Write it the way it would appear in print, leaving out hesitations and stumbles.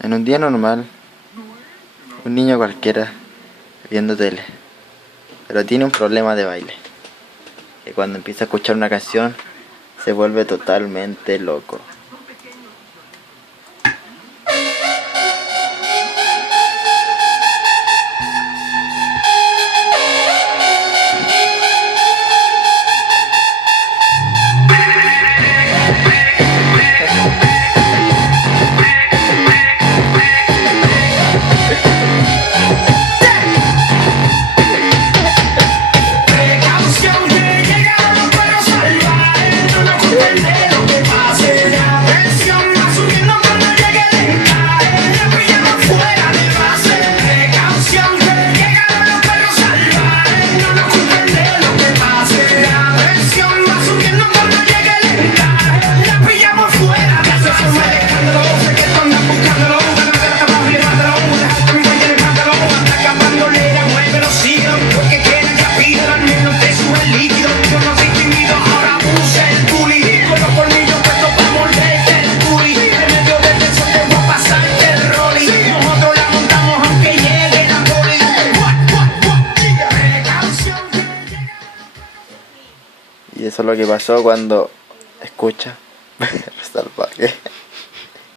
En un día normal, un niño cualquiera viendo tele, pero tiene un problema de baile, que cuando empieza a escuchar una canción se vuelve totalmente loco. Y eso es lo que pasó cuando escucha Salvaje.